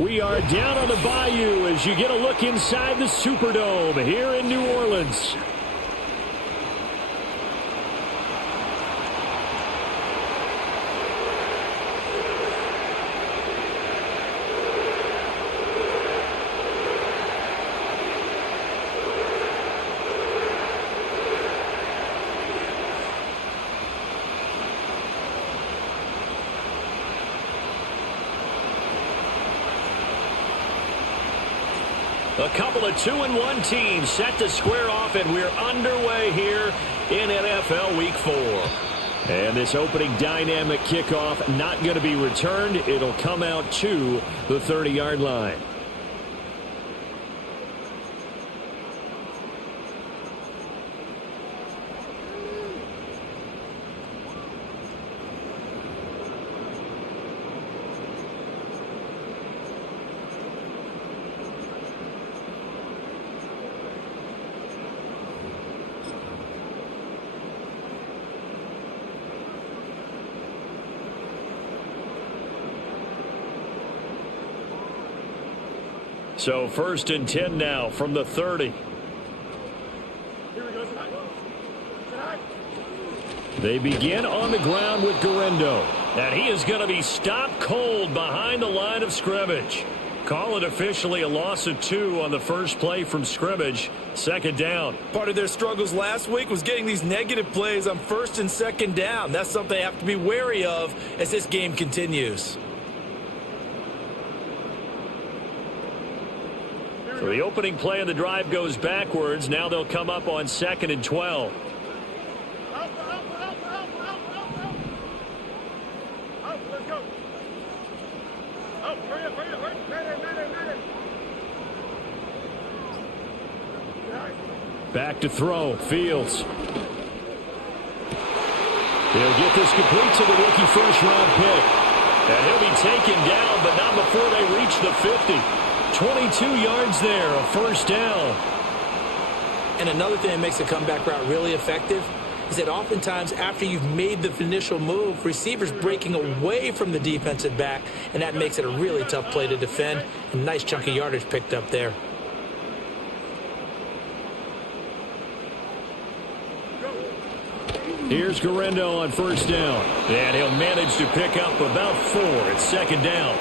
We are down on the bayou as you get a look inside the Superdome here in New Orleans. A couple of 2-1 teams set to square off, and we're underway here in NFL Week 4. And this opening dynamic kickoff not going to be returned. It'll come out to the 30-yard line. So 1st and 10 now from the 30. They begin on the ground with Guerrero. And he is going to be stopped cold behind the line of scrimmage. Call it officially a loss of 2 on the first play from scrimmage. 2nd down. Part of their struggles last week was getting these negative plays on 1st and 2nd down. That's something they have to be wary of as this game continues. So the opening play of the drive goes backwards. Now they'll come up on 2nd and 12. Back to throw. Fields. He'll get this complete to the rookie first-round pick. And he'll be taken down, but not before they reach the 50. 22 yards there, a 1st down. And another thing that makes a comeback route really effective is that oftentimes after you've made the initial move, receivers breaking away from the defensive back, and that makes it a really tough play to defend. A nice chunk of yardage picked up there. Here's Guerrero on 1st down. And he'll manage to pick up about 4 at 2nd down.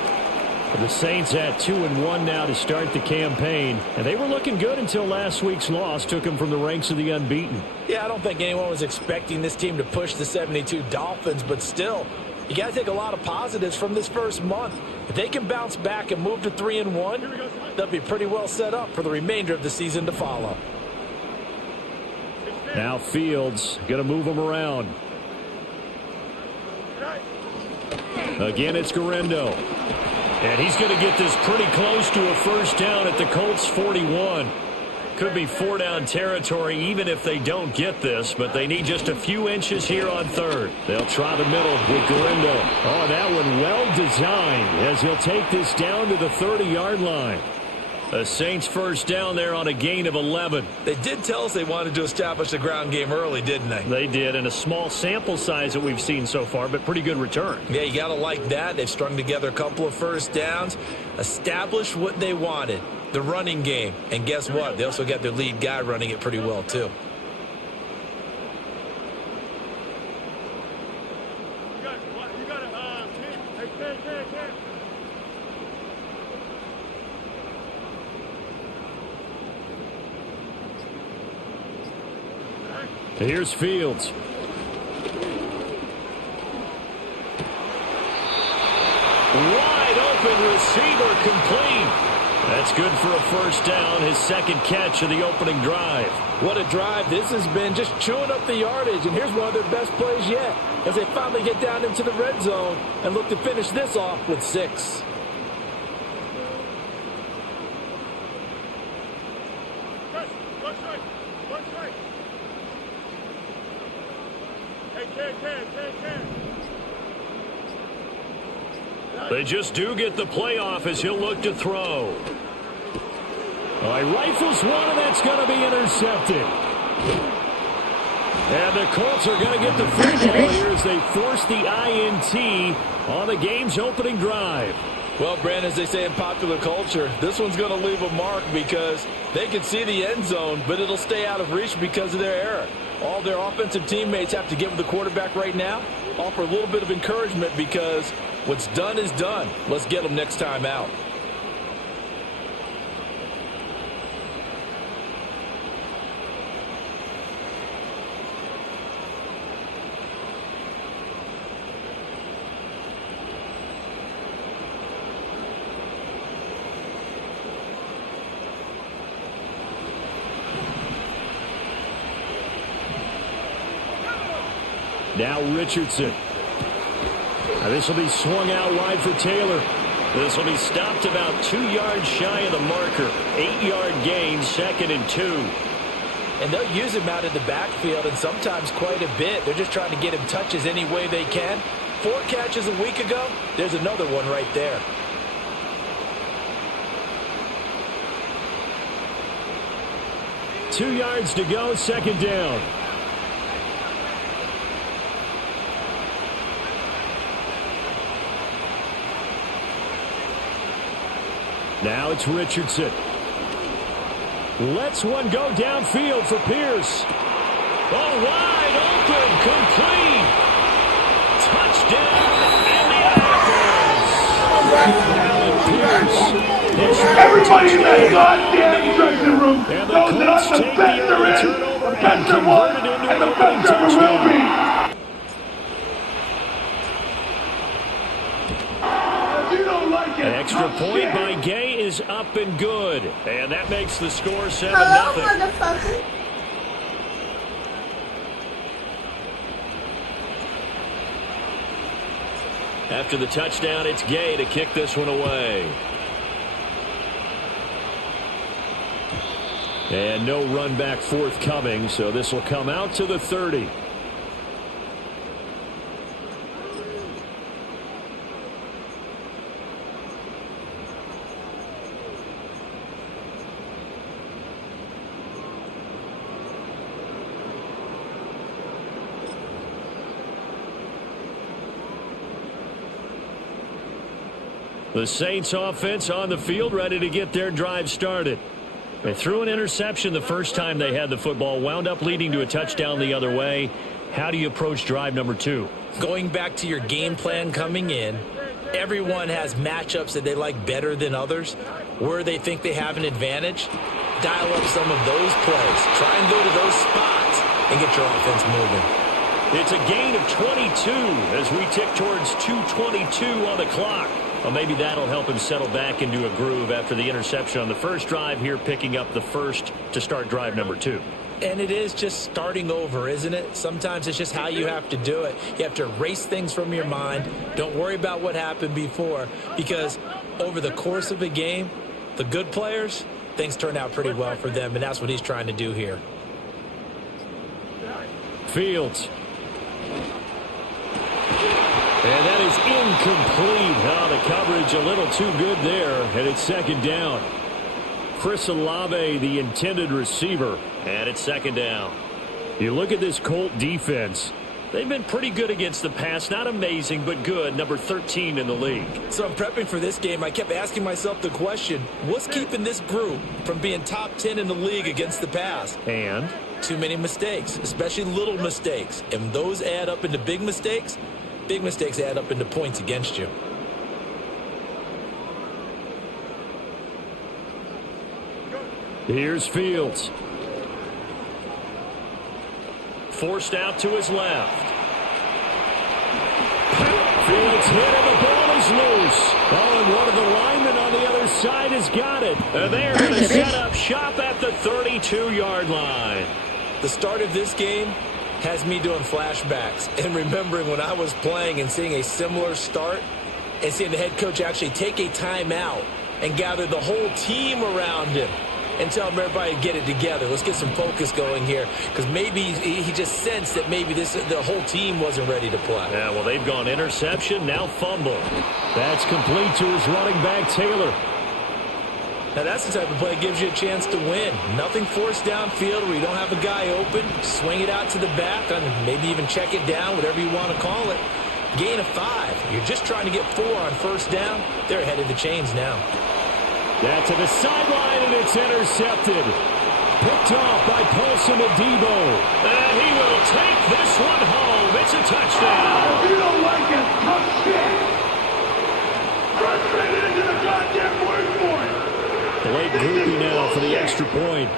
The Saints at 2-1 now to start the campaign. And they were looking good until last week's loss took them from the ranks of the unbeaten. Yeah, I don't think anyone was expecting this team to push the 72 Dolphins, but still, you got to take a lot of positives from this first month. If they can bounce back and move to 3-1, they'll be pretty well set up for the remainder of the season to follow. Now Fields going to move them around. Again, it's Guerrero. And he's going to get this pretty close to a 1st down at the Colts 41. Could be 4-down territory even if they don't get this, but they need just a few inches here on 3rd. They'll try the middle with Guerrero. Oh, that one well designed as he'll take this down to the 30-yard line. The Saints 1st down there on a gain of 11. They did tell us they wanted to establish the ground game early, didn't they? They did, and a small sample size that we've seen so far, but pretty good return. Yeah, you got to like that. They've strung together a couple of 1st downs, established what they wanted, the running game. And guess what? They also got their lead guy running it pretty well, too. Here's Fields. Wide open receiver complete. That's good for a 1st down, his 2nd catch of the opening drive. What a drive this has been, just chewing up the yardage. And here's one of their best plays yet as they finally get down into the red zone and look to finish this off with 6. They just do get the playoff as he'll look to throw. All right, rifles one, and that's going to be intercepted. And the Colts are going to get the football here as they force the INT on the game's opening drive. Well, Brandon, as they say in popular culture, this one's going to leave a mark because they can see the end zone, but it'll stay out of reach because of their error. All their offensive teammates have to give the quarterback right now, offer a little bit of encouragement because what's done is done. Let's get them next time out. Now Richardson. This will be swung out wide for Taylor. This will be stopped about 2 yards shy of the marker. 8-yard gain, 2nd and 2. And they'll use him out in the backfield, and sometimes quite a bit. They're just trying to get him touches any way they can. 4 catches a week ago. There's another one right there. Two yards to go, 2nd down. Now it's Richardson. Lets one go downfield for Pierce. Oh, wide open, complete. Touchdown, Indianapolis. Everybody in that goddamn dressing room knows that I'm the best there is, the best there was, and the best there ever will be. An extra point by Gay is up and good. And that makes the score 7-0. Hello, motherfucker. After the touchdown, it's Gay to kick this one away. And no run back forthcoming, so this will come out to the 30. The Saints offense on the field, ready to get their drive started. They threw an interception the first time they had the football, wound up leading to a touchdown the other way. How do you approach drive number 2? Going back to your game plan coming in, everyone has matchups that they like better than others, where they think they have an advantage. Dial up some of those plays. Try and go to those spots and get your offense moving. It's a gain of 22 as we tick towards 2:22 on the clock. Well, maybe that'll help him settle back into a groove after the interception on the first drive here, picking up the first to start drive number 2. And it is just starting over, isn't it? Sometimes it's just how you have to do it. You have to erase things from your mind. Don't worry about what happened before, because over the course of a game, the good players, things turn out pretty well for them, and that's what he's trying to do here. Fields. And that is incomplete. The coverage a little too good there, and it's 2nd down. Chris Olave, the intended receiver, and it's 2nd down. You look at this Colt defense. They've been pretty good against the pass. Not amazing, but good. Number 13 in the league. So I'm prepping for this game. I kept asking myself the question, what's keeping this group from being top 10 in the league against the pass? And? Too many mistakes, especially little mistakes. And those add up into big mistakes. Big mistakes add up into points against you. Here's Fields. Forced out to his left. Fields hit and the ball is loose. Oh, and one of the linemen on the other side has got it. And they're going to set up shop at the 32-yard line. The start of this game has me doing flashbacks and remembering when I was playing and seeing a similar start and seeing the head coach actually take a timeout and gather the whole team around him and tell everybody to get it together. Let's get some focus going here, because maybe he just sensed that maybe the whole team wasn't ready to play. Yeah, well, they've gone interception, now fumble. That's complete to his running back, Taylor. Now, that's the type of play that gives you a chance to win. Nothing forced downfield where you don't have a guy open. Swing it out to the back, and maybe even check it down, whatever you want to call it. Gain of 5. You're just trying to get 4 on first down. They're ahead of the chains now. That's to the sideline, and it's intercepted. Picked off by Paulson Adebo. And he will take this one home. It's a touchdown. If you don't like it, tough shit. Frustrated into the goddamn word for it. Blake Groupie now for the extra point.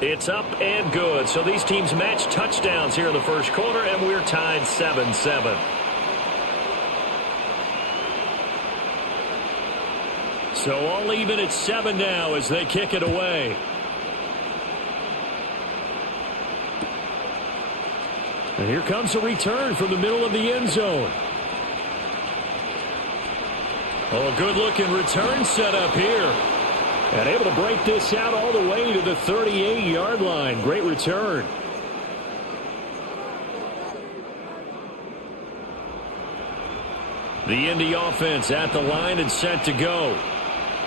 It's up and good. So these teams match touchdowns here in the first quarter, and we're tied 7-7. So all even at 7 now as they kick it away. And here comes a return from the middle of the end zone. Oh, a good-looking return set up here. And able to break this out all the way to the 38-yard line. Great return. The Indy offense at the line and set to go.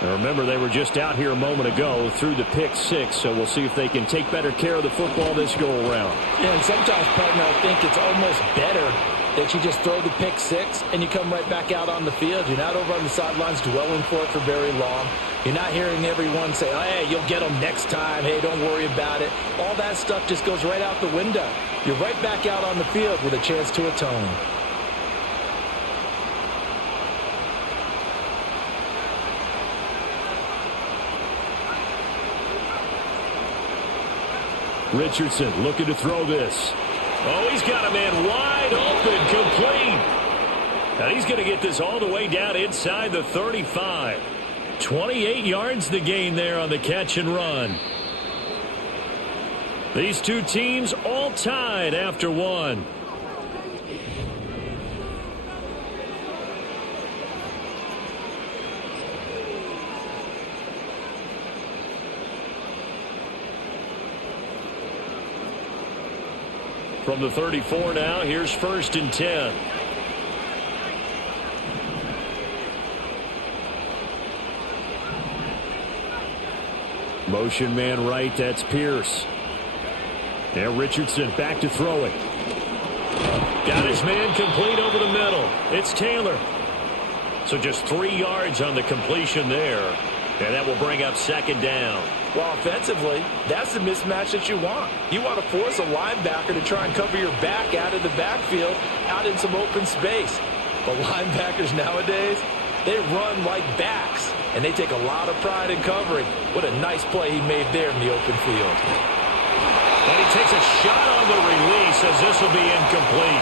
And remember, they were just out here a moment ago through the pick 6, so we'll see if they can take better care of the football this go-around. Yeah, and sometimes, partner, I think it's almost better that you just throw the pick 6 and you come right back out on the field. You're not over on the sidelines dwelling for it for very long. You're not hearing everyone say, oh, hey, you'll get them next time. Hey, don't worry about it. All that stuff just goes right out the window. You're right back out on the field with a chance to atone. Richardson looking to throw this. Oh, he's got a man wide open, complete. And he's going to get this all the way down inside the 35. 28 yards the gain there on the catch and run. These two teams all tied after one. From the 34 now, here's 1st and 10. Motion man right, that's Pierce. Now Richardson back to throw it. Got his man complete over the middle. It's Taylor. So just 3 yards on the completion there. And that will bring up 2nd down. Well, offensively, that's the mismatch that you want. You want to force a linebacker to try and cover your back out of the backfield, out in some open space. But linebackers nowadays, they run like backs, and they take a lot of pride in covering. What a nice play he made there in the open field. And he takes a shot on the release as this will be incomplete.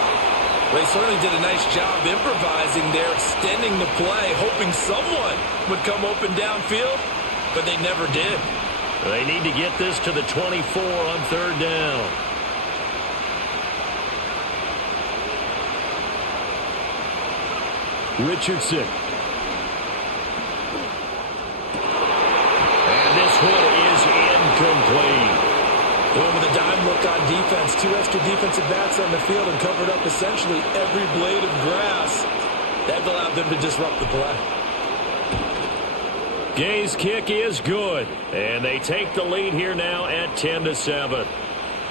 They certainly did a nice job improvising there, extending the play, hoping someone would come open downfield, but they never did. They need to get this to the 24 on 3rd down. Richardson. And this one is incomplete. Well, with a dime look on defense, 2 extra defensive backs on the field and covered up essentially every blade of grass. That allowed them to disrupt the play. Gay's kick is good, and they take the lead here now at 10-7.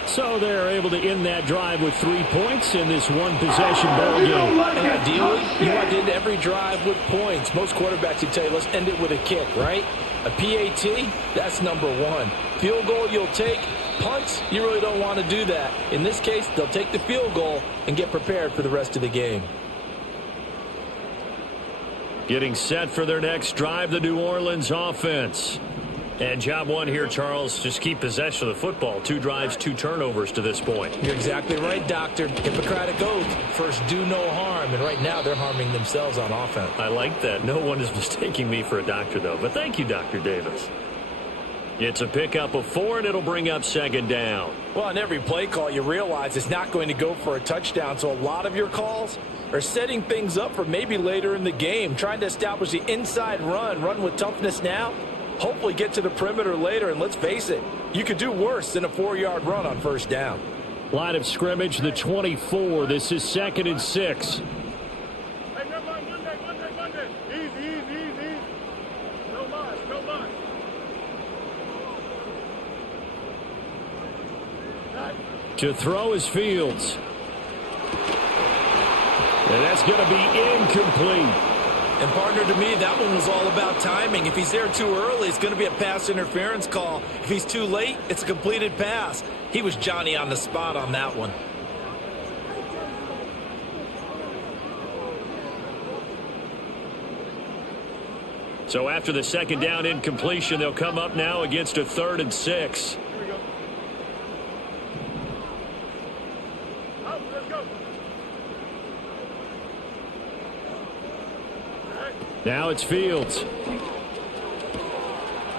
So they're able to end that drive with 3 points in this one-possession ball game. And ideally, you want to end every drive with points. Most quarterbacks would tell you, let's end it with a kick, right? A PAT, that's number 1. Field goal you'll take. Punts, you really don't want to do that. In this case, they'll take the field goal and get prepared for the rest of the game. Getting set for their next drive, the New Orleans offense. And job 1 here, Charles, just keep possession of the football. 2 drives, 2 turnovers to this point. You're exactly right, Doctor. Hippocratic oath. First, do no harm. And right now, they're harming themselves on offense. I like that. No one is mistaking me for a doctor, though. But thank you, Dr. Davis. It's a pickup of 4, and it'll bring up 2nd down. Well, on every play call, you realize it's not going to go for a touchdown. So a lot of your calls are setting things up for maybe later in the game, trying to establish the inside run with toughness now, hopefully get to the perimeter later. And let's face it, you could do worse than a 4-yard run on 1st down. Line of scrimmage, the 24. This is 2nd and 6. Easy. No much. To throw is Fields. And that's going to be incomplete. And partner, to me, that one was all about timing. If he's there too early, it's going to be a pass interference call. If he's too late, it's a completed pass. He was Johnny on the spot on that one. So after the second down incompletion, they'll come up now against a 3rd and 6. Now it's Fields.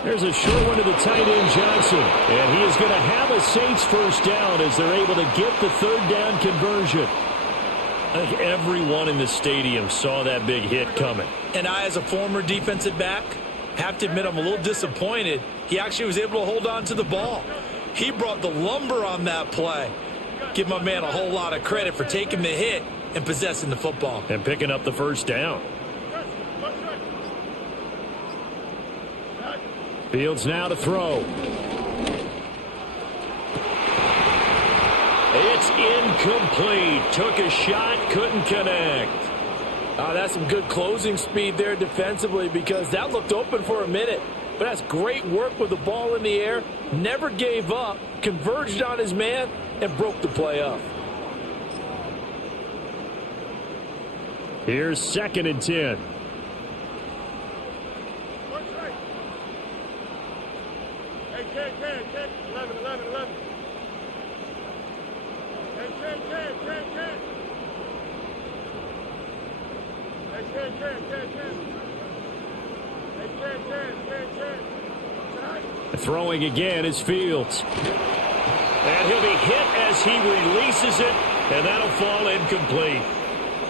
There's a short one to the tight end, Johnson. And he is going to have a Saints first down as they're able to get the 3rd down conversion. I think everyone in the stadium saw that big hit coming. And I, as a former defensive back, have to admit I'm a little disappointed. He actually was able to hold on to the ball. He brought the lumber on that play. Give my man a whole lot of credit for taking the hit and possessing the football. And picking up the first down. Fields now to throw. It's incomplete. Took a shot, couldn't connect. That's some good closing speed there defensively because that looked open for a minute. But that's great work with the ball in the air. Never gave up, converged on his man, and broke the play up. Here's 2nd and 10. Throwing again is Fields. And he'll be hit as he releases it, and that'll fall incomplete.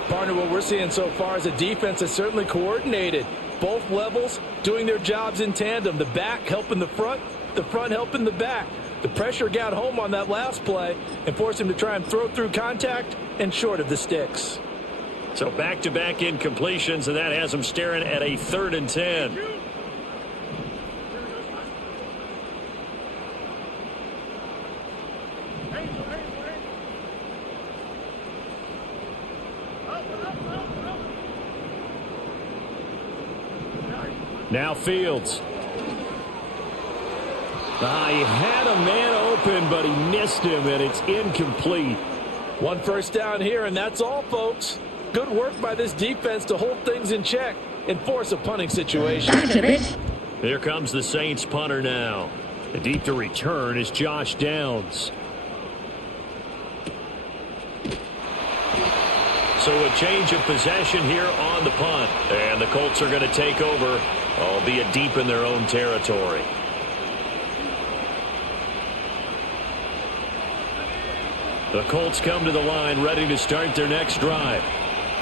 Partner, what we're seeing so far is a defense that's certainly coordinated. Both levels doing their jobs in tandem. The back helping the front helping the back. The pressure got home on that last play and forced him to try and throw through contact and short of the sticks. So back-to-back incompletions, and that has him staring at a 3rd and 10. Now Fields. He had a man open, but he missed him, and it's incomplete. One first down here, and that's all, folks. Good work by this defense to hold things in check and force a punting situation. Here comes the Saints punter now. The deep to return is Josh Downs. So a change of possession here on the punt. And the Colts are going to take over, albeit deep in their own territory. The Colts come to the line ready to start their next drive.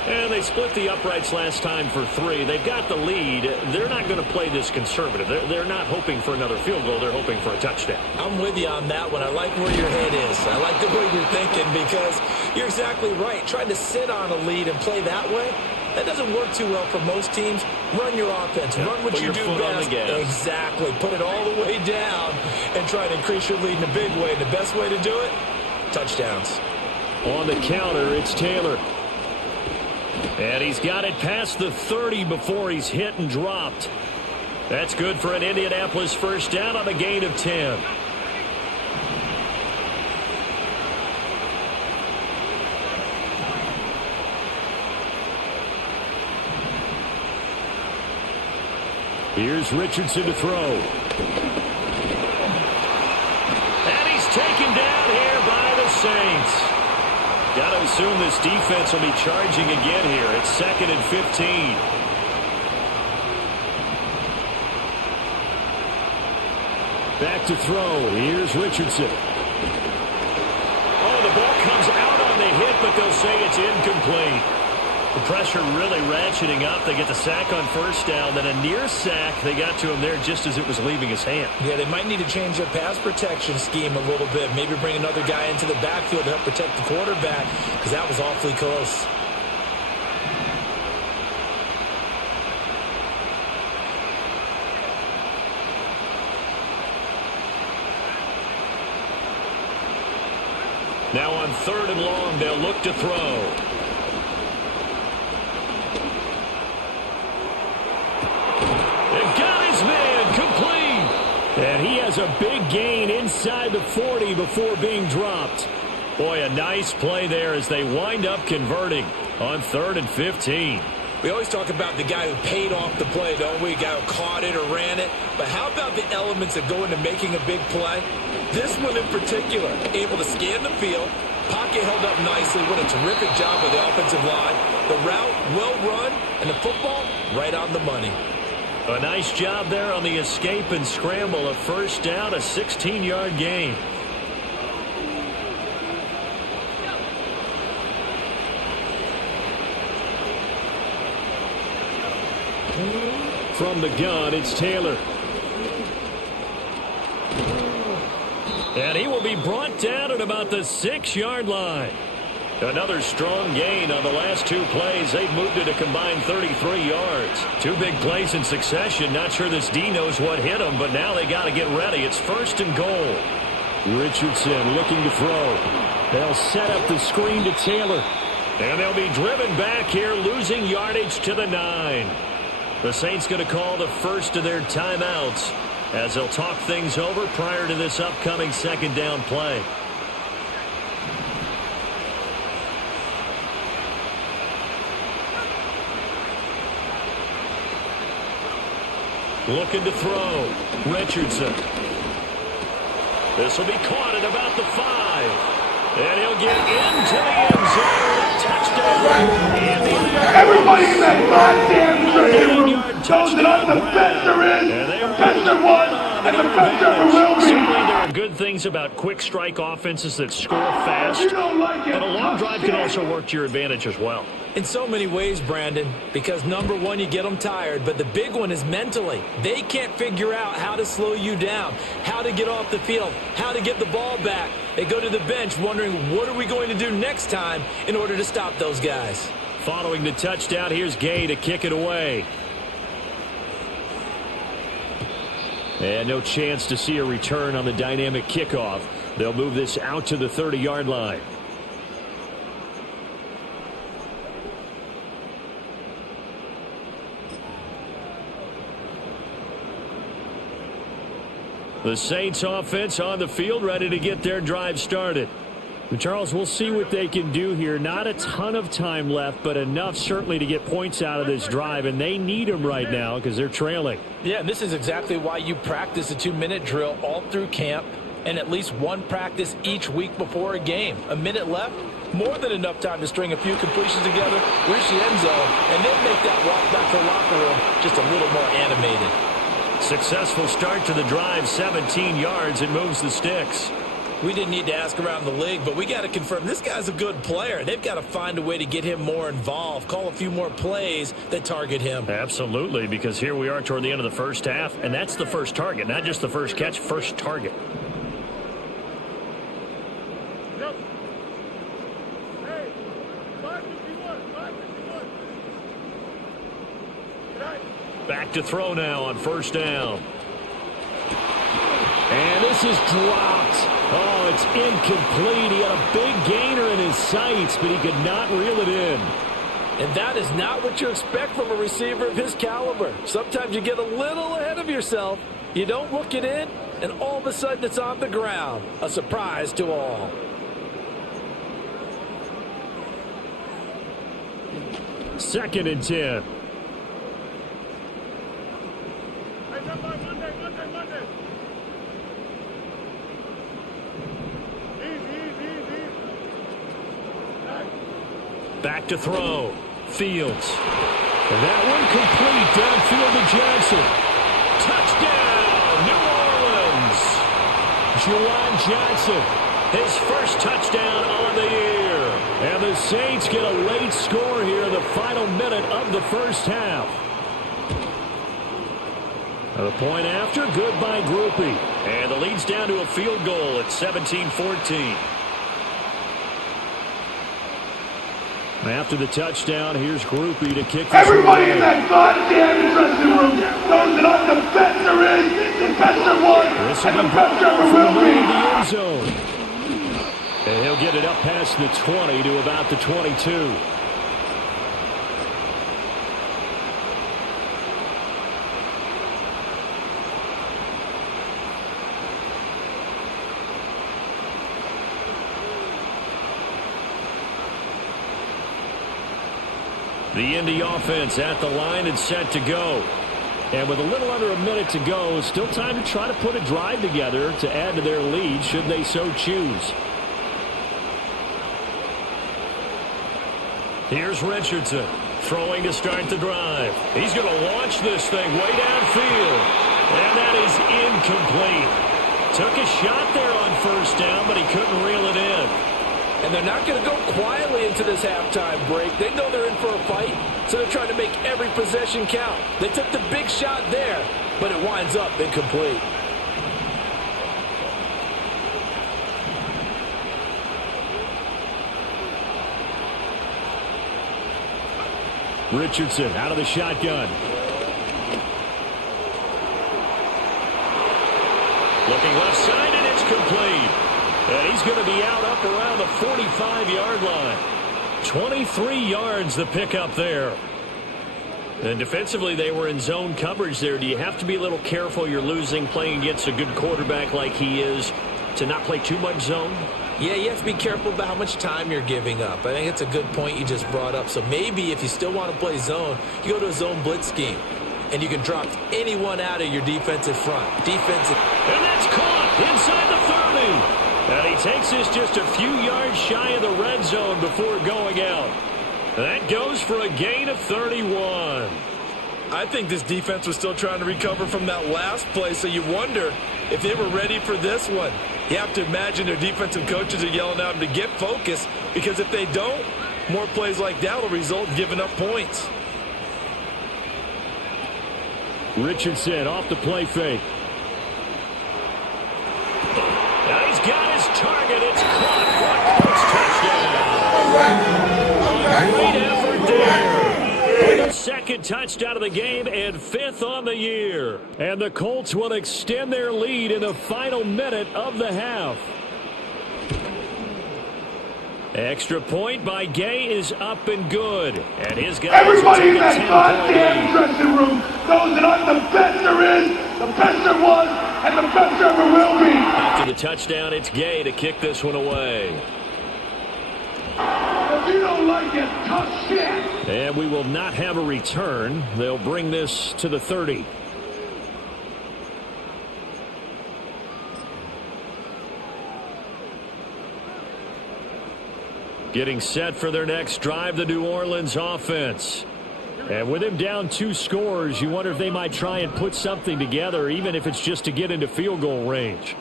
And they split the uprights last time for 3. They've got the lead. They're not going to play this conservative. They're not hoping for another field goal. They're hoping for a touchdown. I'm with you on that one. I like where your head is. I like the way you're thinking because you're exactly right. Trying to sit on a lead and play that way, that doesn't work too well for most teams. Run your offense. Run what you do best. Exactly. Put it all the way down and try to increase your lead in a big way. The best way to do it, touchdowns. On the counter, it's Taylor. And he's got it past the 30 before he's hit and dropped. That's good for an Indianapolis first down on a gain of 10. Here's Richardson to throw. And he's taken down here by the Saints. Got to assume this defense will be charging again here. It's 2nd and 15. Back to throw. Here's Richardson. Oh, the ball comes out on the hit, but they'll say it's incomplete. The pressure really ratcheting up. They get the sack on first down. Then a near sack. They got to him there just as it was leaving his hand. Yeah, they might need to change their pass protection scheme a little bit. Maybe bring another guy into the backfield to help protect the quarterback because that was awfully close. Now on 3rd and long, they'll look to throw. And got his man complete. And he has a big gain inside the 40 before being dropped. Boy, a nice play there as they wind up converting on 3rd and 15. We always talk about the guy who paid off the play, don't we? The guy who caught it or ran it. But how about the elements that go into making a big play? This one in particular, able to scan the field, pocket held up nicely. What a terrific job by the offensive line. The route, well run, and the football, right on the money. A nice job there on the escape and scramble. A first down, a 16-yard gain. From the gun, it's Taylor. And he will be brought down at about the 6-yard line. Another strong gain on the last 2 plays. They've moved it a combined 33 yards. 2 big plays in succession. Not sure this D knows what hit him, but now they got to get ready. It's 1st and goal. Richardson looking to throw. They'll set up the screen to Taylor. And they'll be driven back here, losing yardage to the 9. The Saints going to call the first of their timeouts as they'll talk things over prior to this upcoming 2nd down play. Looking to throw. Richardson. This will be caught at about the 5. And he'll get into the end zone. Touchdown. Everybody in that goddamn dressing room knows that I'm the best there is, the best there was, and the best there ever will be. Certainly there are good things about quick strike offenses that score fast, but a long drive can also work to your advantage as well. In so many ways, Brandon, because number one, you get them tired, but the big one is mentally. They can't figure out how to slow you down, how to get off the field, how to get the ball back. They go to the bench wondering, what are we going to do next time in order to stop those guys? Following the touchdown, here's Gay to kick it away. And no chance to see a return on the dynamic kickoff. They'll move this out to the 30-yard line. The Saints offense on the field, ready to get their drive started. And Charles, we'll see what they can do here. Not a ton of time left, but enough certainly to get points out of this drive, and they need them right now because they're trailing. Yeah, and this is exactly why you practice a 2-minute drill all through camp and at least one practice each week before a game. A minute left, more than enough time to string a few completions together, reach the end zone, and then make that walk back to the locker room just a little more animated. Successful start to the drive, 17 yards. It moves the sticks. We didn't need to ask around the league, but we got to confirm this guy's a good player. They've got to find a way to get him more involved, call a few more plays that target him. Absolutely, because here we are toward the end of the first half, and that's the first target, not just the first catch, first target. Back to throw now on first down. And this is dropped. Oh, it's incomplete. He had a big gainer in his sights, but he could not reel it in. And that is not what you expect from a receiver of his caliber. Sometimes you get a little ahead of yourself. You don't look it in, and all of a sudden it's on the ground. A surprise to all. Second and 10. Back to throw. Fields. And that one complete downfield to Johnson. Touchdown, New Orleans. Juwan Johnson, his first touchdown on the year. And the Saints get a late score here in the final minute of the first half. The point after, good by Groupie. And the lead's down to a field goal at 17-14. After the touchdown, here's Groupie to kick this Everybody away. in that goddamn dressing room knows that I'm the best there is, the best there was, and the best there ever will be. The end zone. And he'll he'll get it up past the 20 to about the 22. The Indy offense at the line and set to go. And with a little under a minute to go, still time to try to put a drive together to add to their lead should they so choose. Here's Richardson throwing to start the drive. He's going to launch this thing way downfield. And that is incomplete. Took a shot there on first down, but he couldn't reel it in. And they're not going to go quietly into this halftime break. They know they're in for a fight, so they're trying to make every possession count. They took the big shot there, but it winds up incomplete. Richardson out of the shotgun. Looking left side, and it's complete. And he's going to be out up around the 45-yard line. 23 yards the pickup there. And defensively, they were in zone coverage there. Do you have to be a little careful you're losing playing against a good quarterback like he is to not play too much zone? Yeah, you have to be careful about how much time you're giving up. I think it's a good point you just brought up. So maybe if you still want to play zone, you go to a zone blitz scheme. And you can drop anyone out of your defensive front. And that's caught inside the 30. And he takes this just a few yards shy of the red zone before going out. That goes for a gain of 31. I think this defense was still trying to recover from that last play, so you wonder if they were ready for this one. You have to imagine their defensive coaches are yelling at them to get focused, because if they don't, more plays like that will result in giving up points. Richardson off the play fake. Now he's got his target. It's caught for a touchdown. Great effort there. The second touchdown of the game and fifth on the year. And the Colts will extend their lead in the final minute of the half. Extra point by Gay is up and good. And his guys everybody in that goddamn dressing room knows that I'm the best there is, the best there was, and the best there ever will be. After the touchdown, it's Gay to kick this one away. If you don't like it, tough shit. And we will not have a return. They'll bring this to the 30. Getting set for their next drive, the New Orleans offense. And with him down 2 scores, you wonder if they might try and put something together, even if it's just to get into field goal range.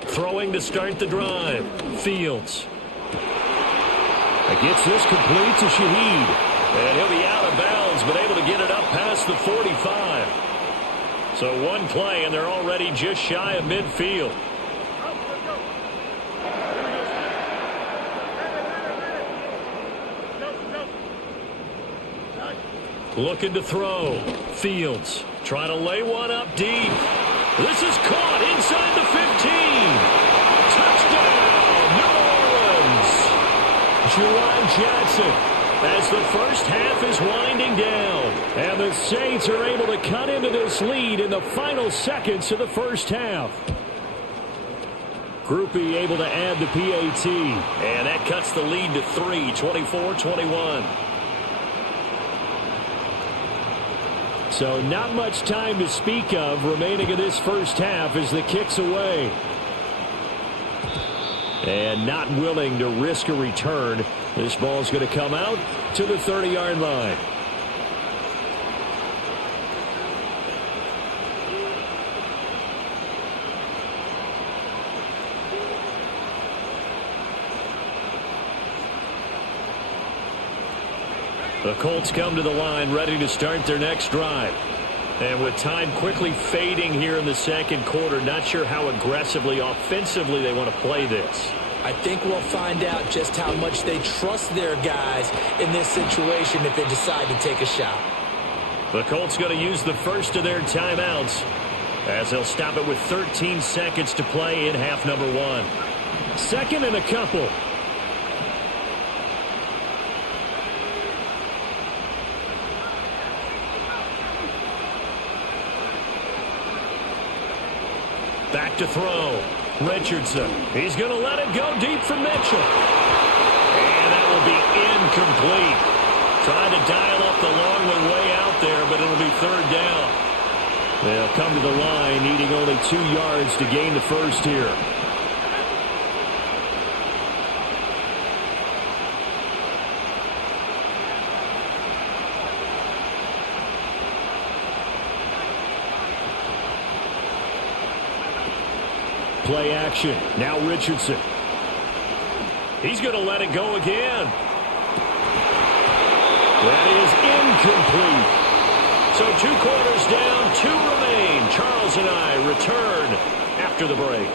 Throwing to start the drive. Fields. Gets this complete to Shaheed. And he'll be out of bounds, but able to get it up past the 45. So one play, and they're already just shy of midfield. Looking to throw. Fields trying to lay one up deep. This is caught inside the 15. Touchdown, New Orleans. Juwan Johnson as the first half is winding down. And the Saints are able to cut into this lead in the final seconds of the first half. Groupie able to add the PAT. And that cuts the lead to 3, 24-21. So not much time to speak of remaining in this first half as the kick's away. And not willing to risk a return. This ball's going to come out to the 30-yard line. The Colts come to the line ready to start their next drive. And with time quickly fading here in the second quarter, not sure how aggressively, offensively they want to play this. I think we'll find out just how much they trust their guys in this situation if they decide to take a shot. The Colts going to use the first of their timeouts as they'll stop it with 13 seconds to play in half number 1. 2nd and a couple. Back to throw. Richardson. He's going to let it go deep for Mitchell. And that will be incomplete. Trying to dial up the long one way out there, but it'll be 3rd down. They'll come to the line, needing only 2 yards to gain the first here. Play action. Now Richardson. He's going to let it go again. That is incomplete. So 2 quarters down, 2 remain. Charles and I return after the break.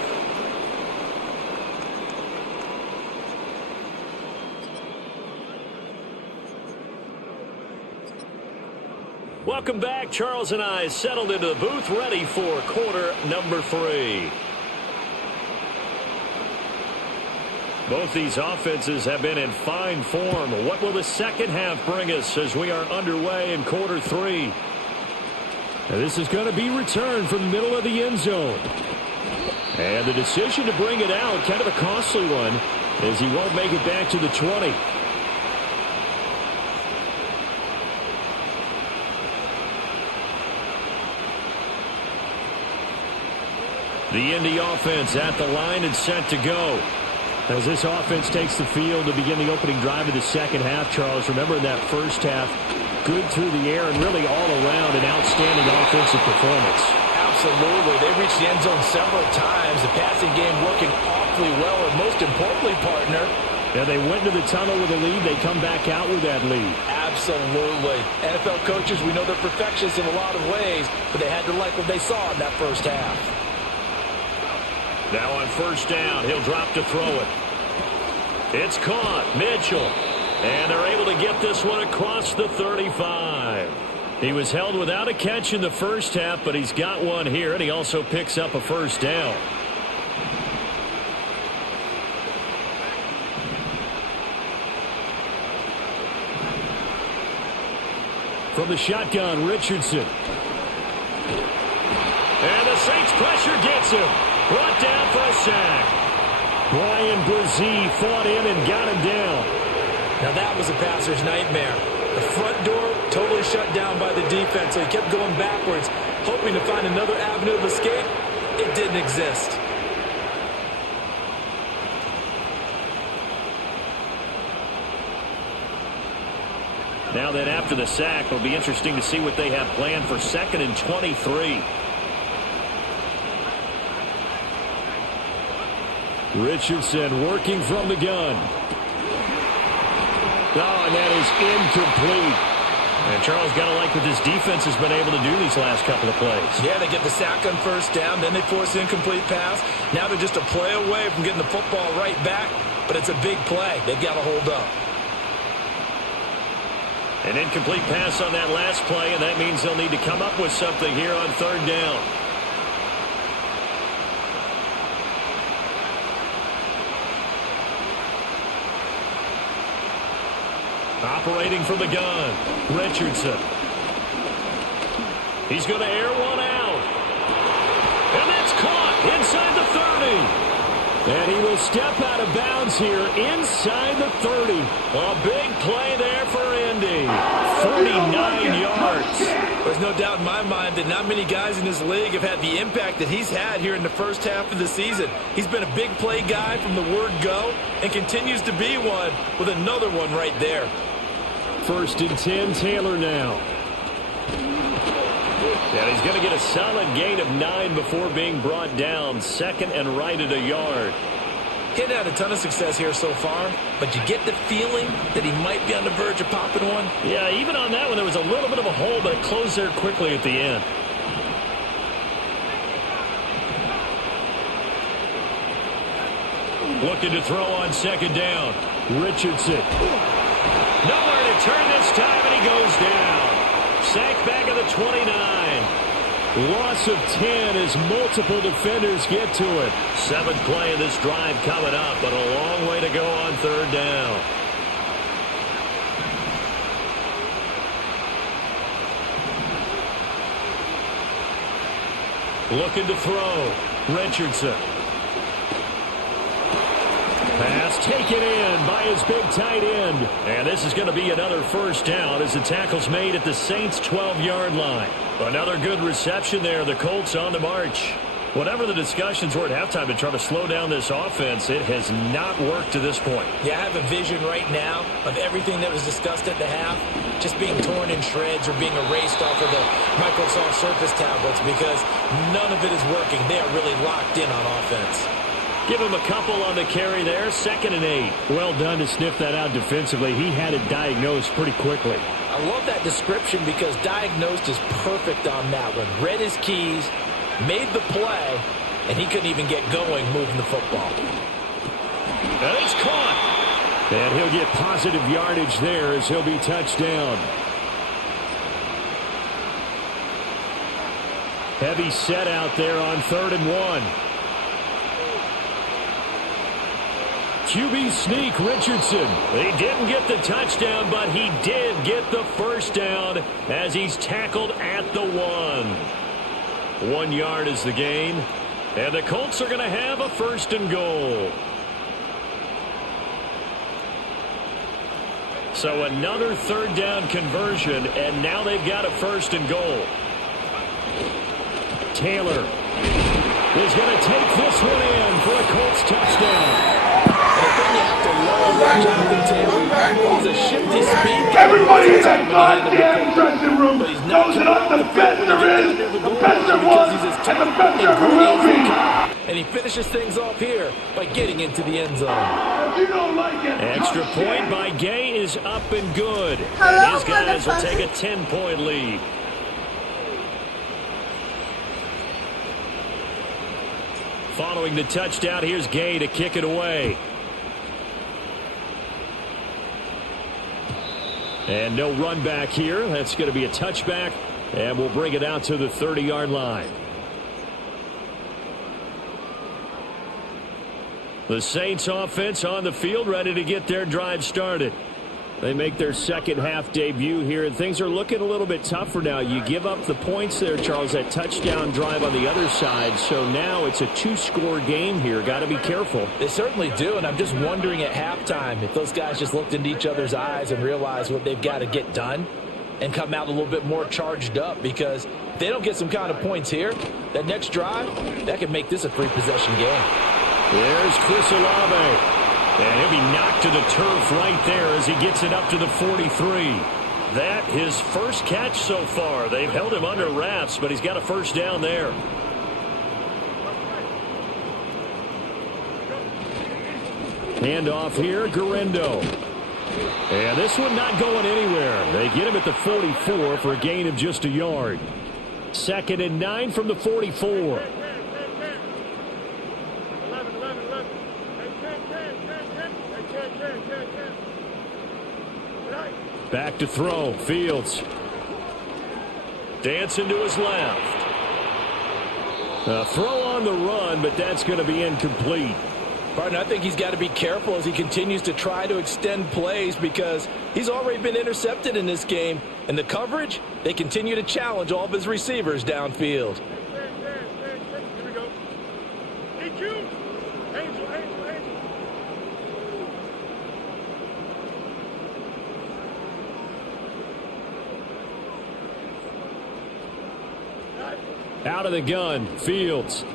Welcome back. Charles and I settled into the booth, ready for quarter number 3. Both these offenses have been in fine form. What will the second half bring us as we are underway in quarter 3? Now this is going to be returned from the middle of the end zone. And the decision to bring it out, kind of a costly one, as he won't make it back to the 20. The Indy offense at the line and set to go. As this offense takes the field to begin the opening drive of the second half, Charles, remember in that first half, good through the air and really all around an outstanding offensive performance. Absolutely. They reached the end zone several times. The passing game working awfully well, and most importantly, partner, Yeah, they went to the tunnel with a lead. They come back out with that lead. absolutely. NFL coaches, we know they're perfectionists in a lot of ways, but they had to like what they saw in that first half. Now on 1st down, he'll drop to throw it. It's caught. Mitchell. And they're able to get this one across the 35. He was held without a catch in the first half, but he's got one here, and he also picks up a 1st down. From the shotgun, Richardson. And the Saints pressure gets him. Brought down for a sack. Brian Brzee fought in and got him down. Now that was a passer's nightmare. The front door totally shut down by the defense, so he kept going backwards, hoping to find another avenue of escape. It didn't exist. Now then, after the sack, it'll be interesting to see what they have planned for 2nd and 23. Richardson working from the gun. Oh, and that is incomplete. And Charles got to like what this defense has been able to do these last couple of plays. Yeah, they get the sack on 1st down, then they force an incomplete pass. Now they're just a play away from getting the football right back, but it's a big play. They've got to hold up. An incomplete pass on that last play, and that means they'll need to come up with something here on 3rd down. Operating from the gun, Richardson. He's going to air one out. And that's caught inside the 30. And he will step out of bounds here inside the 30. A big play there for Indy. 49 yards. There's no doubt in my mind that not many guys in this league have had the impact that he's had here in the first half of the season. He's been a big play guy from the word go and continues to be one with another one right there. 1st and 10, Taylor now. And he's going to get a solid gain of 9 before being brought down. 2nd and right at a yard. He hadn't had a ton of success here so far, but you get the feeling that he might be on the verge of popping one. Yeah, even on that one, there was a little bit of a hole, but it closed there quickly at the end. Looking to throw on 2nd down. Richardson. Nowhere to turn this time, and he goes down. Sacked back at the 29. Loss of 10 as multiple defenders get to it. 7th play of this drive coming up, but a long way to go on 3rd down. Looking to throw. Richardson. Pass taken in by his big tight end. And this is going to be another 1st down as the tackle's made at the Saints' 12-yard line. Another good reception there. The Colts on the march. Whatever the discussions were at halftime to try to slow down this offense, it has not worked to this point. Yeah, I have a vision right now of everything that was discussed at the half just being torn in shreds or being erased off of the Microsoft Surface tablets because none of it is working. They are really locked in on offense. Give him a couple on the carry there. 2nd and 8. Well done to sniff that out defensively. He had it diagnosed pretty quickly. I love that description because diagnosed is perfect on that one. Read his keys, made the play, and he couldn't even get going moving the football. And it's caught. And he'll get positive yardage there as he'll be touched down. Heavy set out there on 3rd and 1. QB sneak, Richardson. He didn't get the touchdown, but he did get the 1st down as he's tackled at the 1. 1 yard is the gain. And the Colts are going to have a 1st and goal. So another 3rd down conversion, and now they've got a 1st and goal. Taylor is going to take this one in for a Colts touchdown. He's a shifty speed guy. Everybody in that goddamn dressing room knows that I'm the best there is, the best there was, and the best there ever will be. And he finishes things off here by getting into the end zone. If you don't like it, extra point by Gay is up and good. And his guys will take a 10-point lead. Following the touchdown, here's Gay to kick it away. And no run back here. That's going to be a touchback. And we'll bring it out to the 30-yard line. The Saints offense on the field, ready to get their drive started. They make their 2nd half debut here, and things are looking a little bit tougher now. You give up the points there, Charles, that touchdown drive on the other side. So now it's a 2-score game here. Got to be careful. They certainly do, and I'm just wondering at halftime if those guys just looked into each other's eyes and realized what they've got to get done and come out a little bit more charged up, because if they don't get some kind of points here, that next drive, that could make this a 3-possession game. There's Chris Olave. And he'll be knocked to the turf right there as he gets it up to the 43. That his 1st catch so far. They've held him under wraps, but he's got a 1st down there. Handoff here, Guerrero. And this one not going anywhere. They get him at the 44 for a gain of just a yard. 2nd and 9 from the 44. Back to throw. Fields. Dancing to his left. A throw on the run, but that's going to be incomplete. Partner, I think he's got to be careful as he continues to try to extend plays because he's already been intercepted in this game. And the coverage, they continue to challenge all of his receivers downfield. Out of the gun, Fields.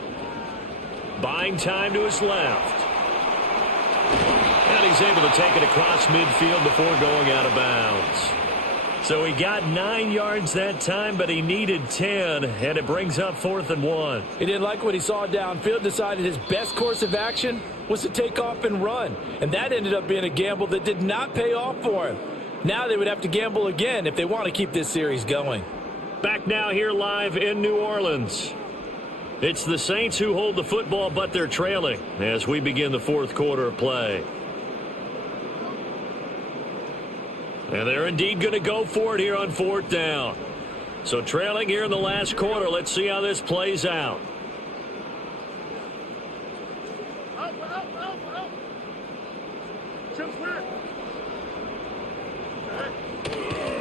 Buying time to his left. And he's able to take it across midfield before going out of bounds. So he got 9 yards that time, but he needed 10, and it brings up 4th and 1. He didn't like what he saw downfield, decided his best course of action was to take off and run. And that ended up being a gamble that did not pay off for him. Now they would have to gamble again if they want to keep this series going. Back now here live in New Orleans. It's the Saints who hold the football, but they're trailing as we begin the 4th quarter of play. And they're indeed going to go for it here on 4th down. So trailing here in the last quarter. Let's see how this plays out.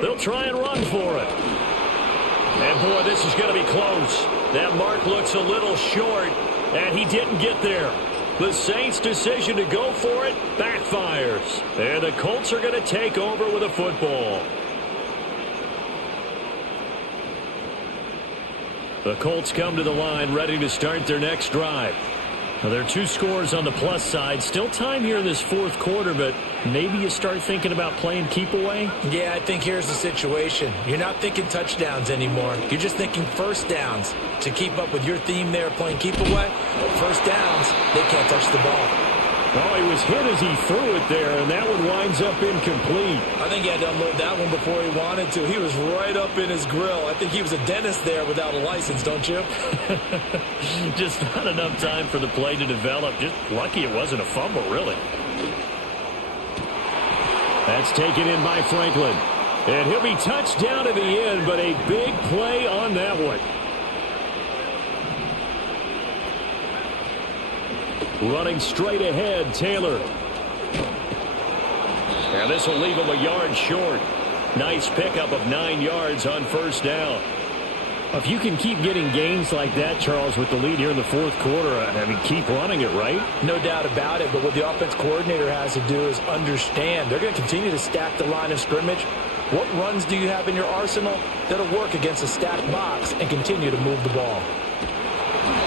They'll try and run for it. And, boy, this is going to be close. That mark looks a little short, and he didn't get there. The Saints' decision to go for it backfires. And the Colts are going to take over with a football. The Colts come to the line ready to start their next drive. Now, there are 2 scores on the plus side. Still time here in this fourth quarter, but maybe you start thinking about playing keep away? Yeah, I think here's the situation. You're not thinking touchdowns anymore. You're just thinking first downs. To keep up with your theme there, playing keep away, first downs, they can't touch the ball. Oh, he was hit as he threw it there, and that one winds up incomplete. I think he had to unload that one before he wanted to. He was right up in his grill. I think he was a dentist there without a license, don't you? Just not enough time for the play to develop. Just lucky it wasn't a fumble, really. That's taken in by Franklin. And he'll be touched down at the end, but a big play on that one. Running straight ahead, Taylor. And this will leave him a yard short. Nice pickup of 9 yards on first down. If you can keep getting gains like that, Charles, with the lead here in the fourth quarter, I mean, keep running it, right? No doubt about it, but what the offense coordinator has to do is understand. They're going to continue to stack the line of scrimmage. What runs do you have in your arsenal that'll work against a stacked box and continue to move the ball?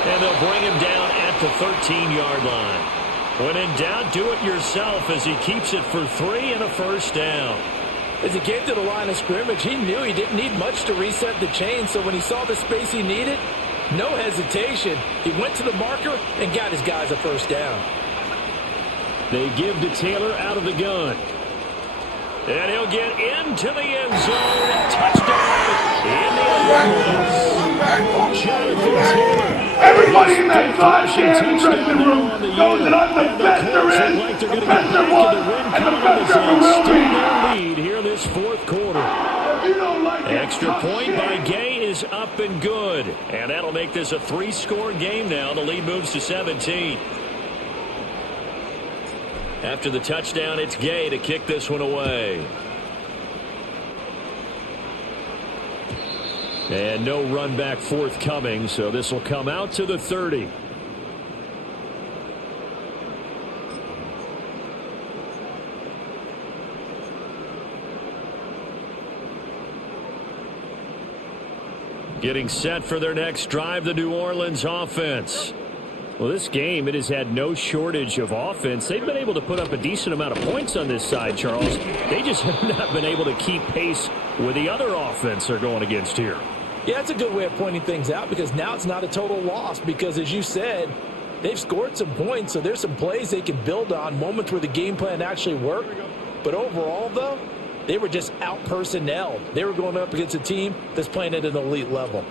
And they'll bring him down at the 13-yard line. When in doubt, do it yourself as he keeps it for 3 and a first down. As he came to the line of scrimmage, he knew he didn't need much to reset the chain, so when he saw the space he needed, no hesitation. He went to the marker and got his guys a first down. They give to Taylor out of the gun. And he'll get into the end zone. Touchdown in the Jonathan Taylor. Everybody in that goddamn dressing room knows that I'm the best there is, the best there was, and the best there ever will be. Lead here in this fourth quarter. Extra point by Gay is up and good. And that'll make this a 3-score game now. The lead moves to 17. After the touchdown, it's Gay to kick this one away. And no run back forthcoming, so this will come out to the 30. Getting set for their next drive, the New Orleans offense. Well, this game, it has had no shortage of offense. They've been able to put up a decent amount of points on this side, Charles. They just have not been able to keep pace with the other offense they're going against here. Yeah, that's a good way of pointing things out because now it's not a total loss because, as you said, they've scored some points, so there's some plays they can build on, moments where the game plan actually worked. But overall, though, they were just out-personnelled. They were going up against a team that's playing at an elite level.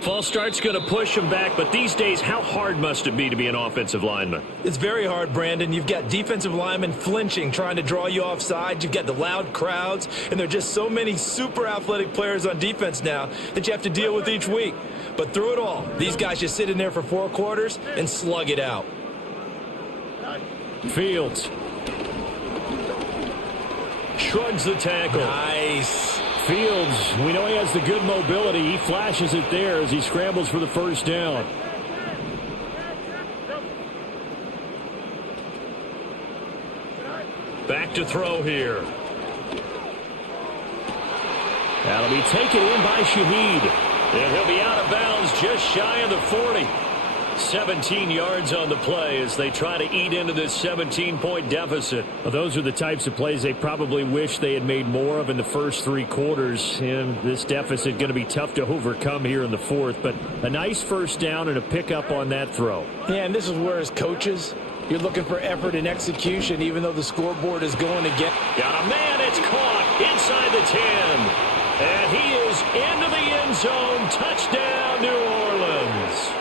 False start's going to push them back, but these days, how hard must it be to be an offensive lineman? It's very hard, Brandon. You've got defensive linemen flinching, trying to draw you offside. You've got the loud crowds, and there are just so many super athletic players on defense now that you have to deal with each week. But through it all, these guys just sit in there for 4 quarters and slug it out. Fields shrugs the tackle. Nice. Fields, we know he has the good mobility. He flashes it there as he scrambles for the first down. Back to throw here. That'll be taken in by Shaheed. And he'll be out of bounds just shy of the 40. 17 yards on the play as they try to eat into this 17-point deficit. Well, those are the types of plays they probably wish they had made more of in the first 3 quarters. And this deficit going to be tough to overcome here in the fourth. But a nice first down and a pickup on that throw. Yeah, and this is where, as coaches, you're looking for effort and execution, even though the scoreboard is going again. Got a man, it's caught inside the 10. And he is into the end zone. Touchdown, New Orleans.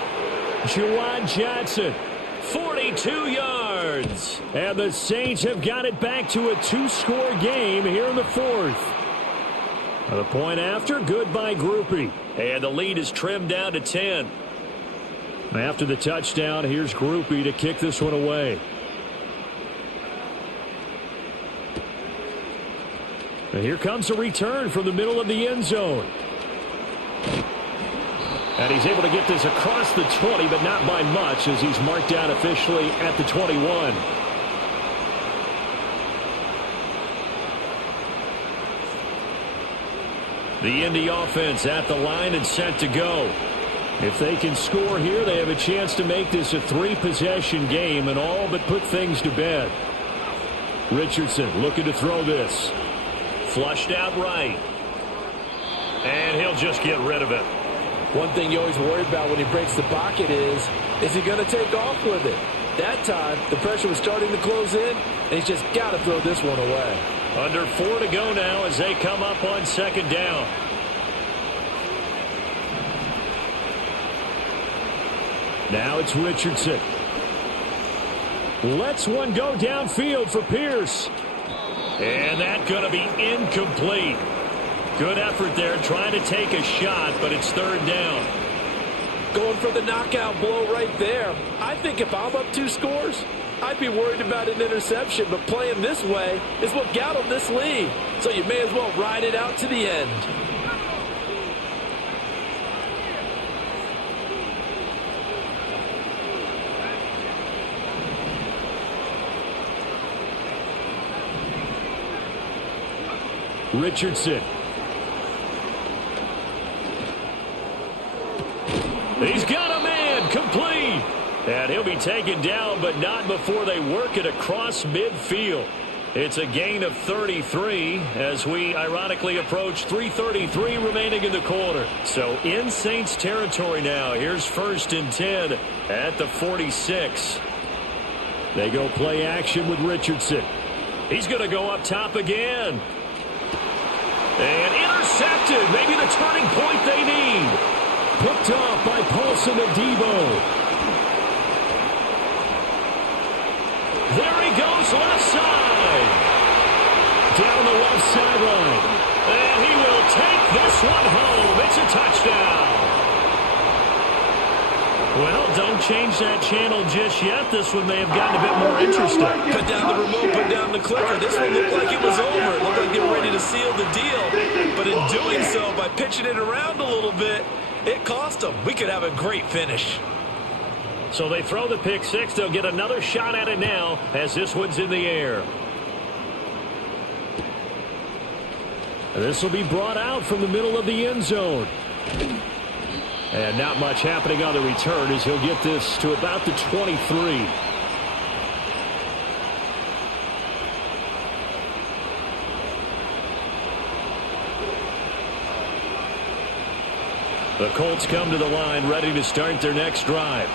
Juwan Johnson, 42 yards. And the Saints have got it back to a 2-score game here in the fourth. The point after, good by Groupie. And the lead is trimmed down to 10. After the touchdown, here's Groupie to kick this one away. And here comes a return from the middle of the end zone. And he's able to get this across the 20, but not by much, as he's marked down officially at the 21. The Indy offense at the line and set to go. If they can score here, they have a chance to make this a 3-possession game and all but put things to bed. Richardson looking to throw this. Flushed out right. And he'll just get rid of it. One thing you always worry about when he breaks the pocket is he going to take off with it? That time, the pressure was starting to close in, and he's just got to throw this one away. Under 4 to go now as they come up on second down. Now it's Richardson. Lets one go downfield for Pierce. And that's going to be incomplete. Good effort there trying to take a shot, but it's third down. Going for the knockout blow right there. I think if I'm up 2 scores, I'd be worried about an interception, but playing this way is what got him this lead. So you may as well ride it out to the end. Richardson. He's got a man, complete. And he'll be taken down, but not before they work it across midfield. It's a gain of 33 as we ironically approach 3:33 remaining in the quarter. So in Saints territory now. Here's 1st and 10 at the 46. They go play action with Richardson. He's going to go up top again. And intercepted. Maybe the turning point they need. Picked off by Paulson Adebo. There he goes, left side. Down the left sideline. And he will take this one home. It's a touchdown. Well, don't change that channel just yet. This one may have gotten a bit more interesting. Put down the remote, put down the clicker. This one looked like it was over. It looked like they were ready to seal the deal. But in doing so, by pitching it around a little bit, it cost them. We could have a great finish. So they throw the pick six. They'll get another shot at it now as this one's in the air. And this will be brought out from the middle of the end zone. And not much happening on the return as he'll get this to about the 23. The Colts come to the line ready to start their next drive.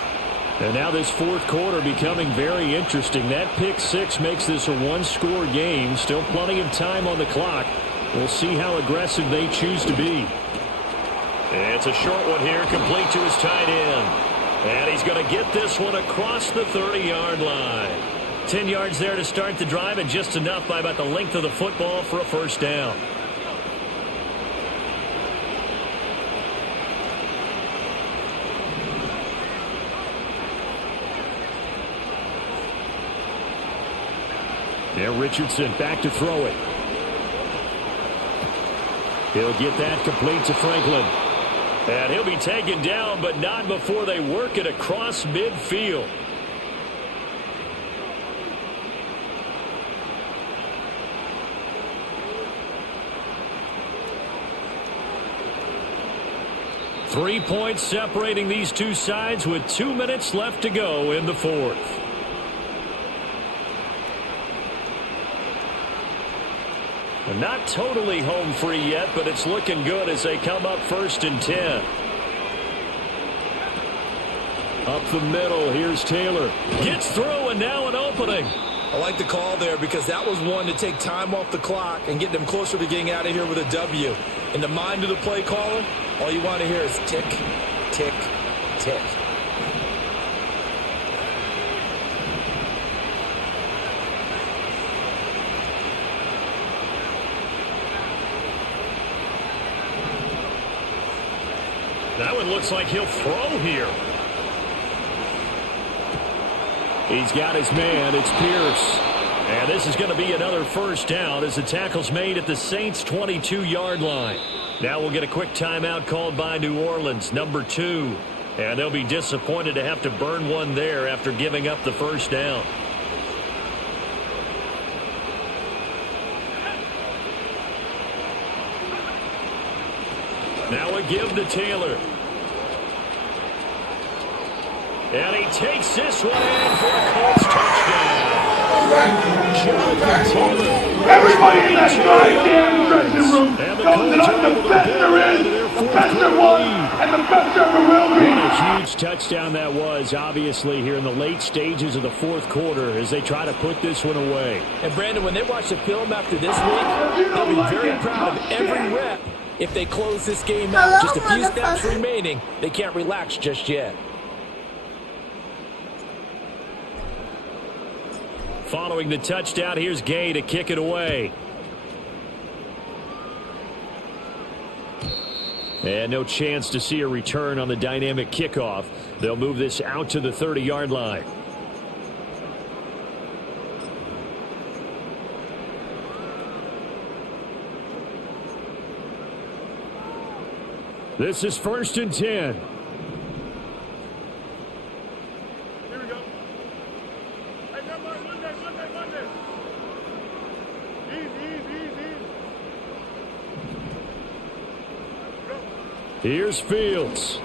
And now this fourth quarter becoming very interesting. That pick six makes this a one-score game. Still plenty of time on the clock. We'll see how aggressive they choose to be. It's a short one here, complete to his tight end. And he's going to get this one across the 30-yard line. 10 yards there to start the drive, and just enough by about the length of the football for a first down. Yeah, Richardson back to throw it. He'll get that complete to Franklin. And he'll be taken down, but not before they work it across midfield. Three points separating these two sides with 2 minutes left to go in the fourth. Not totally home free yet, but it's looking good as they come up 1st and 10. Up the middle, here's Taylor. Gets through, and now an opening. I like the call there because that was one to take time off the clock and get them closer to getting out of here with a W. In the mind of the play caller, all you want to hear is tick, tick, tick. That one looks like he'll throw here. He's got his man. It's Pierce. And this is going to be another first down as the tackle's made at the Saints' 22-yard line. Now we'll get a quick timeout called by New Orleans, number 2. And they'll be disappointed to have to burn one there after giving up the first down. Now a give to Taylor. And he takes this one in for a Colts touchdown. Jonathan Taylor. Everybody in that goddamn dressing room knows that I'm the best there is, the best there was, and the best there ever will be. What a huge touchdown that was, obviously, here in the late stages of the fourth quarter as they try to put this one away. And, Brandon, when they watch the film after this week, they'll be very proud of every rep. If they close this game out, just a few snaps remaining, they can't relax just yet. Following the touchdown, here's Gay to kick it away. And no chance to see a return on the dynamic kickoff. They'll move this out to the 30-yard line. This is 1st and 10. Here we go. Hey, come on, Monday. Easy. Here's Fields.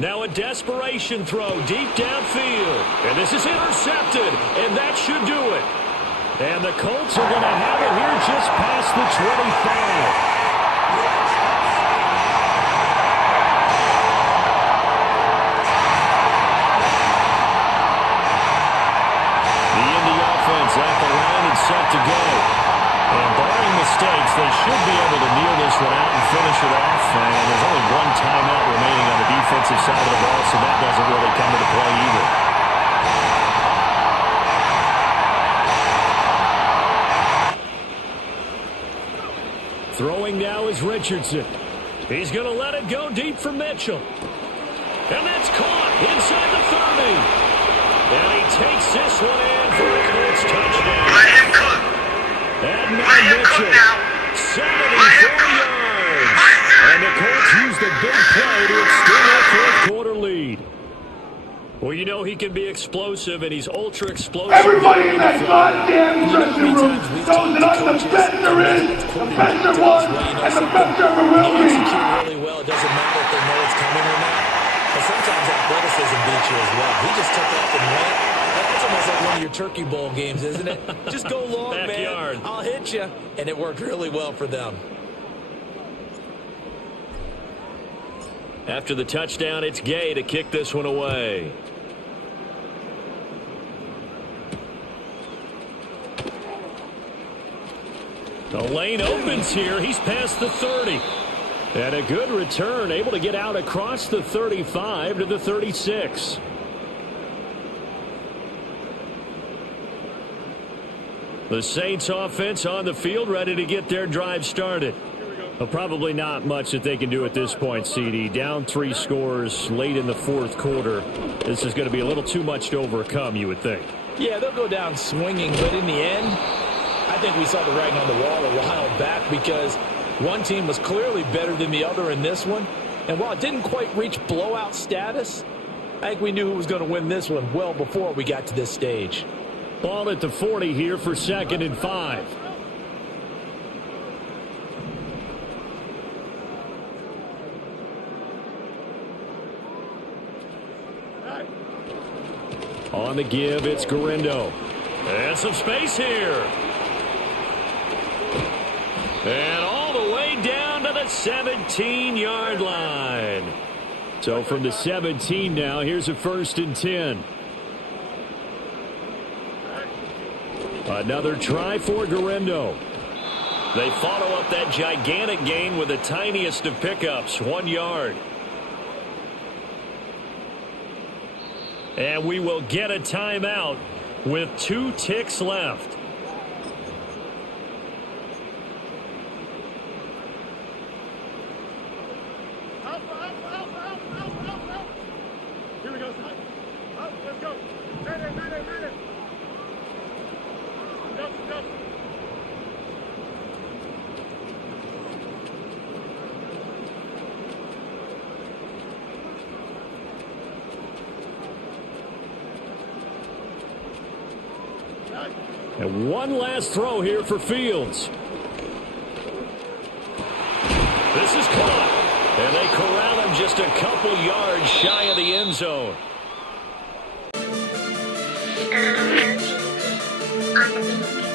Now a desperation throw deep downfield. And this is intercepted, and that should do it. And the Colts are going to have it here just past the 25. Set to go. And barring mistakes, they should be able to kneel this one out and finish it off. And there's only one timeout remaining on the defensive side of the ball, so that doesn't really come into play either. Throwing now is Richardson. He's going to let it go deep for Mitchell. And that's caught inside the 30. And he takes this one in for a Colts touchdown. Let him cook. And Let him cook now. 74 yards. And the Colts use the big play to extend their fourth-quarter lead. Well, you know he can be explosive, and he's ultra-explosive. Everybody in that goddamn dressing room knows that I'm the best there is, the best there was, and the best there ever will be. Execute really well. It doesn't matter if they know it's coming or not. But sometimes athleticism beats you as well. He just took off and went. That's almost like one of your Turkey Bowl games, isn't it? Just go long, Backyard. man. I'll hit you. And it worked really well for them. After the touchdown, it's Gay to kick this one away. The lane opens here. He's past the 30. And a good return, able to get out across the 35 to the 36. The Saints offense on the field, ready to get their drive started. Well, probably not much that they can do at this point, CD. Down 3 scores late in the fourth quarter. This is going to be a little too much to overcome, you would think. Yeah, they'll go down swinging, but in the end, I think we saw the writing on the wall a while back because one team was clearly better than the other in this one. And while it didn't quite reach blowout status, I think we knew who was going to win this one well before we got to this stage. Ball at the 40 here for 2nd and 5. On the give, it's Garindo. And some space here. And all the way down to the 17-yard line. So from the 17 now, here's a 1st and 10. Another try for Garindo. They follow up that gigantic gain with the tiniest of pickups, 1 yard. And we will get a timeout with 2 ticks left. Here we go, son. Up, let's go. Man it. Go. And one last throw here for Fields. This is caught. And they corral him just a couple yards shy of the end zone. On the beat.